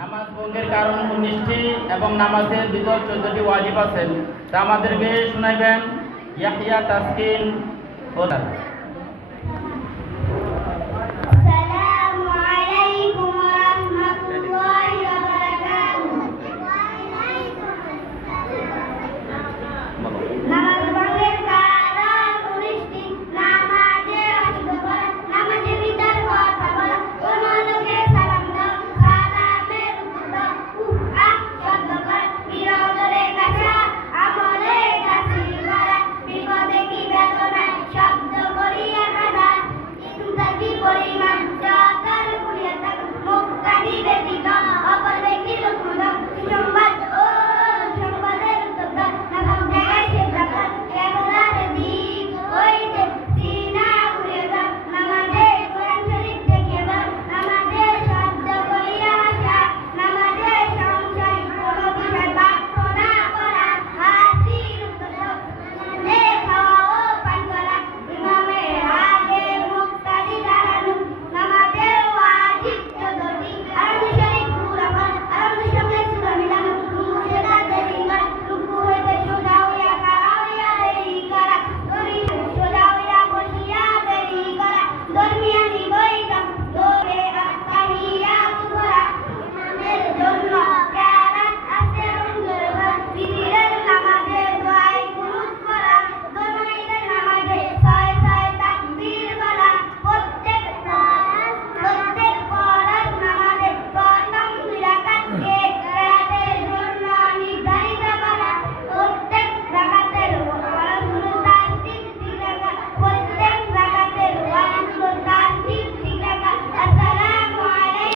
নামাজ ভঙ্গের কারণ উনিশটি এবং নামাজের ভিতর চোদ্দটি ওয়াজিব আছেন তা আমাদেরকে শুনাইবেন। ইয়াহিয়া তাসকিন। ও Let baby, go.